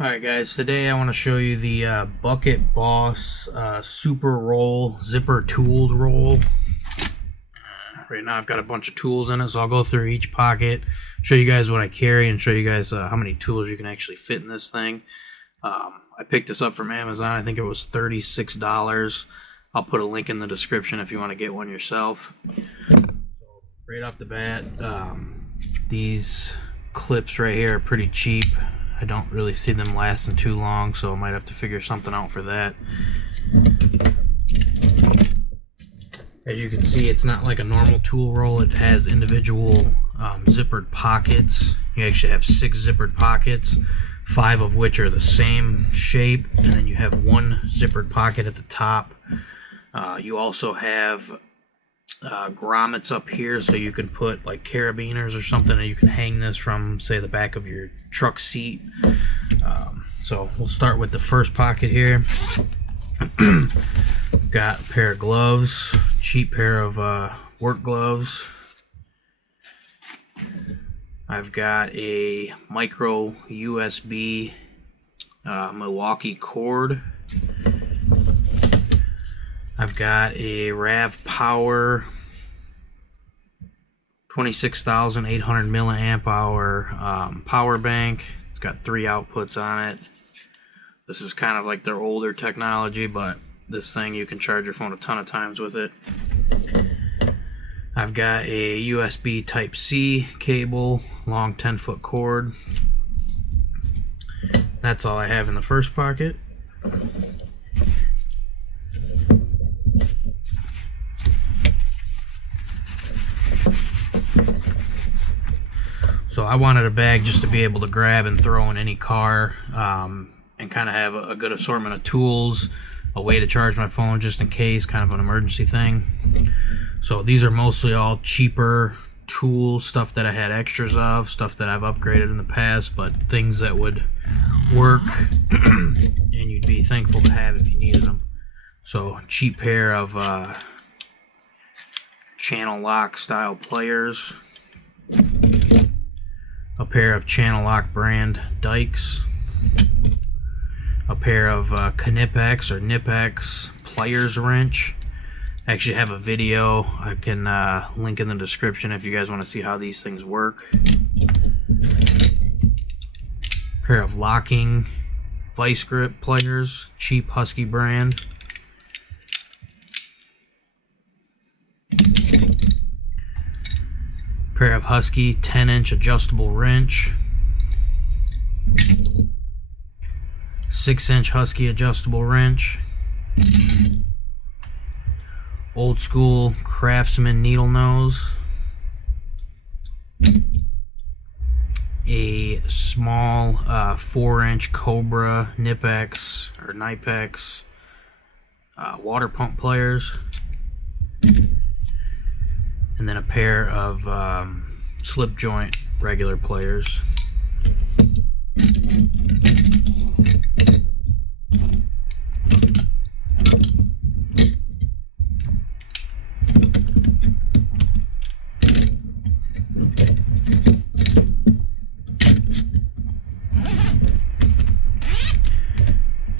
Alright guys, today I want to show you the BucketBoss Super Roll Zipper Tooled Roll. Right now I've got a bunch of tools in it, so I'll go through each pocket, show you guys what I carry, and show you guys how many tools you can actually fit in this thing. I picked this up from Amazon. I think it was $36. I'll put a link in the description if you want to get one yourself. So right off the bat, these clips right here are pretty cheap. I don't really see them lasting too long, so I might have to figure something out for that. As you can see, it's not like a normal tool roll. It has individual zippered pockets. You actually have 6 zippered pockets, 5 of which are the same shape, and then you have 1 zippered pocket at the top. You also have grommets up here, so you can put like carabiners or something, and you can hang this from, say, the back of your truck seat. So we'll start with the first pocket here. Got a pair of gloves, cheap pair of work gloves. I've got a micro USB Milwaukee cord. I've got a RAV Power 26,800 milliamp hour power bank. It's got 3 outputs on it. This is kind of like their older technology, but this thing, you can charge your phone a ton of times with it. I've got a USB Type-C cable, long 10-foot cord. That's all I have in the first pocket. So I wanted a bag just to be able to grab and throw in any car, and kind of have a good assortment of tools, a way to charge my phone just in case, kind of an emergency thing. So these are mostly all cheaper tool stuff that I had extras of, stuff that I've upgraded in the past, but things that would work and you'd be thankful to have if you needed them. So cheap pair of channel lock style pliers. A pair of Channel Lock brand dikes, a pair of Knipex or Nipex pliers wrench. I actually have a video I can link in the description if you guys want to see how these things work. Pair of locking vice grip pliers, cheap Husky brand. Pair of Husky 10-inch adjustable wrench, 6-inch Husky adjustable wrench, old school Craftsman needle nose, a small 4-inch Cobra Nipex water pump pliers, and then a pair of slip joint regular pliers.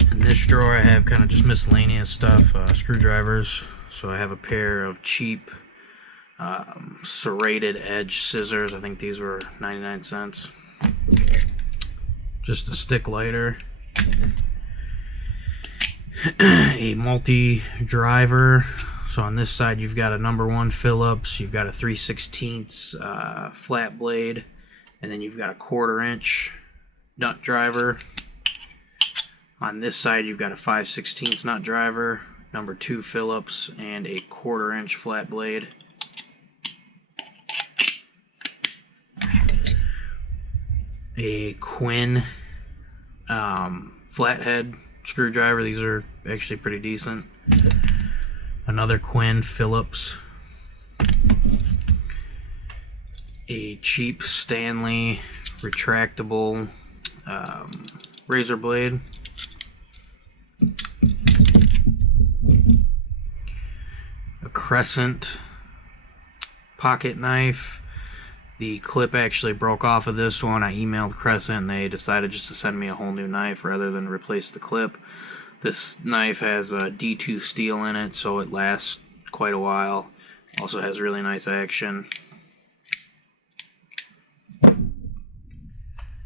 In this drawer I have kind of just miscellaneous stuff, screwdrivers. So I have a pair of cheap serrated edge scissors. I think these were 99 cents. Just a stick lighter. A multi-driver. So on this side you've got a #1 Phillips, you've got a 3/16 flat blade, and then you've got a 1/4-inch nut driver. On this side you've got a 5/16 nut driver, #2 Phillips, and a 1/4-inch flat blade. A Quinn flathead screwdriver. These are actually pretty decent. Another Quinn Phillips. A cheap Stanley retractable razor blade. A Crescent pocket knife. The clip actually broke off of this one. I emailed Crescent and they decided just to send me a whole new knife rather than replace the clip. This knife has a D2 steel in it, so it lasts quite a while. Also has really nice action.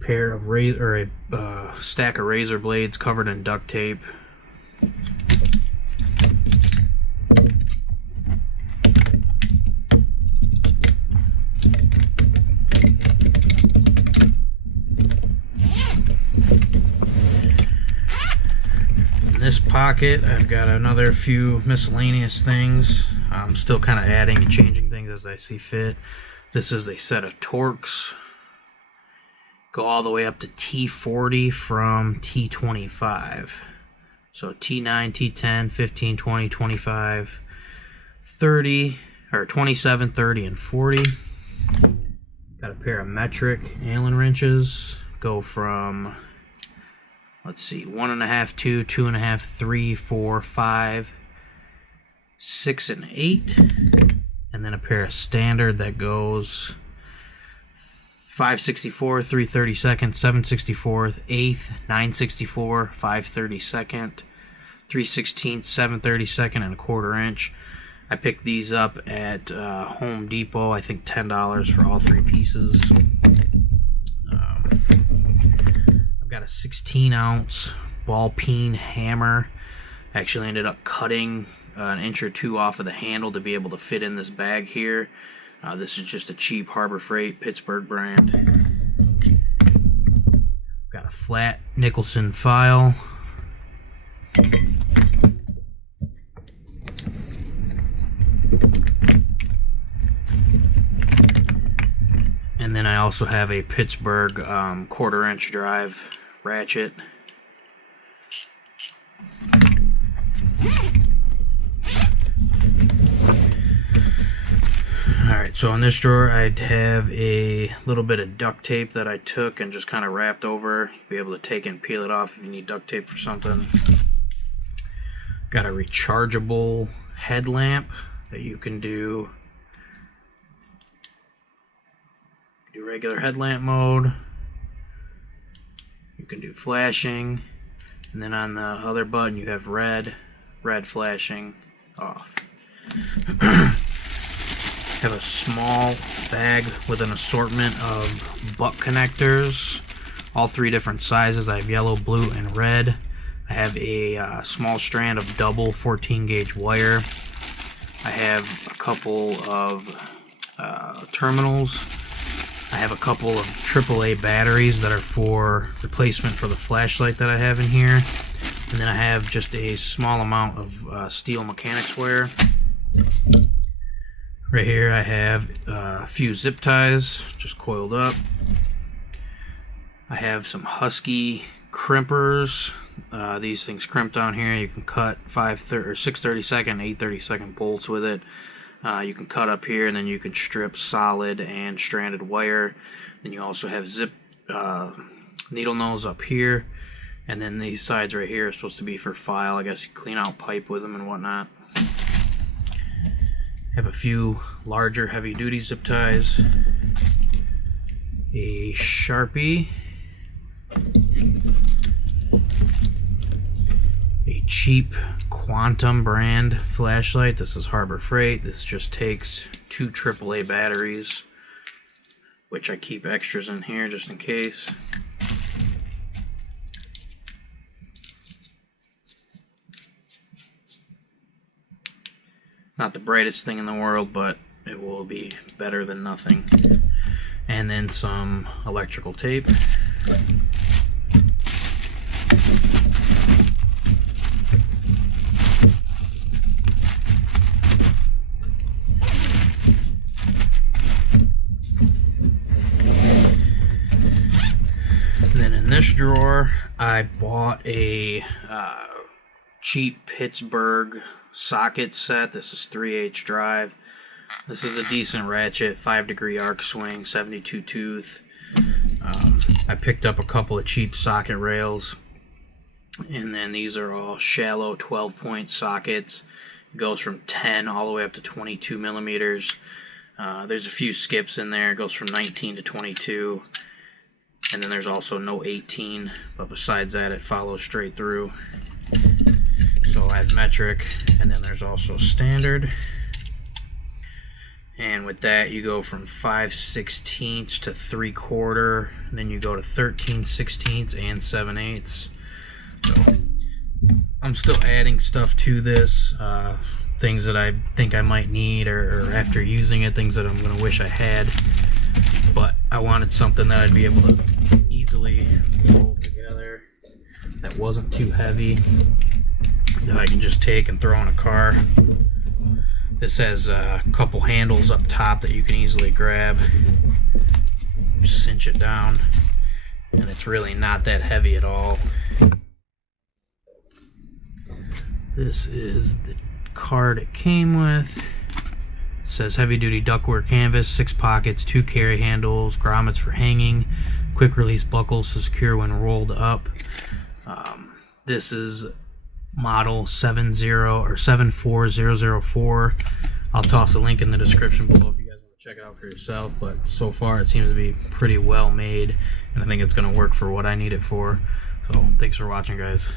Pair of a stack of razor blades covered in duct tape. In this pocket, I've got another few miscellaneous things. I'm still kind of adding and changing things as I see fit. This is a set of Torx. Go all the way up to T40 from T25. So T9, T10, 15, 20, 25, 30, or 27, 30, and 40. Got a pair of metric Allen wrenches. Go from, let's see, 1.5, 2, 2.5, 3, 4, 5, 6, and 8. And then a pair of standard that goes 5/64, 3/32, 7/64, 1/8, 9/64, 5/32, 3/16, 7/32, and a 1/4 inch. I picked these up at Home Depot. I think $10 for all 3 pieces. I've got a 16-ounce ball peen hammer. Actually ended up cutting an inch or 2 off of the handle to be able to fit in this bag here. This is just a cheap Harbor Freight Pittsburgh brand. Got a flat Nicholson file. And then I also have a Pittsburgh 1/4 inch drive ratchet. Alright, so in this drawer I'd have a little bit of duct tape that I took and just kind of wrapped over. You'll be able to take and peel it off if you need duct tape for something. Got a rechargeable headlamp that you can do regular headlamp mode. You can do flashing, and then on the other button you have red flashing off. Have a small bag with an assortment of butt connectors, all 3 different sizes. I have yellow, blue, and red. I have a small strand of double 14 gauge wire. I have a couple of terminals. I have a couple of AAA batteries that are for replacement for the flashlight that I have in here. And then I have just a small amount of steel mechanics wire. Right here I have a few zip ties just coiled up. I have some Husky crimpers. These things crimp down here. You can cut 6/32, 8/32 bolts with it. You can cut up here, and then you can strip solid and stranded wire. Then you also have zip needle nose up here, and then these sides right here are supposed to be for file. I guess you clean out pipe with them and whatnot. Have a few larger heavy-duty zip ties, a Sharpie, a cheap Quantum brand flashlight. This is Harbor Freight. This just takes 2 AAA batteries, which I keep extras in here just in case. Not the brightest thing in the world, but it will be better than nothing. And then some electrical tape. Then in this drawer, I bought a cheap Pittsburgh socket set. This is 3/8 drive. This is a decent ratchet, 5-degree arc swing, 72 tooth. I picked up a couple of cheap socket rails, and then these are all shallow 12-point sockets. It goes from 10 all the way up to 22 millimeters. There's a few skips in there. It goes from 19 to 22. And then there's also no 18. But besides that, it follows straight through. So I have metric. And then there's also standard. And with that, you go from 5/16 to 3/4. And then you go to 13/16 and 7/8. So I'm still adding stuff to this. Things that I think I might need, or after using it, things that I'm going to wish I had. But I wanted something that I'd be able to easily roll together, that wasn't too heavy, that I can just take and throw in a car. This has a couple handles up top that you can easily grab. Just cinch it down, and it's really not that heavy at all. This is the card it came with. It says heavy duty ductwork canvas, 6 pockets, 2 carry handles, grommets for hanging, quick release buckles to secure when rolled up. This is model 74004. I'll toss a link in the description below if you guys want to check it out for yourself, but so far it seems to be pretty well made, and I think it's going to work for what I need it for. So thanks for watching, guys.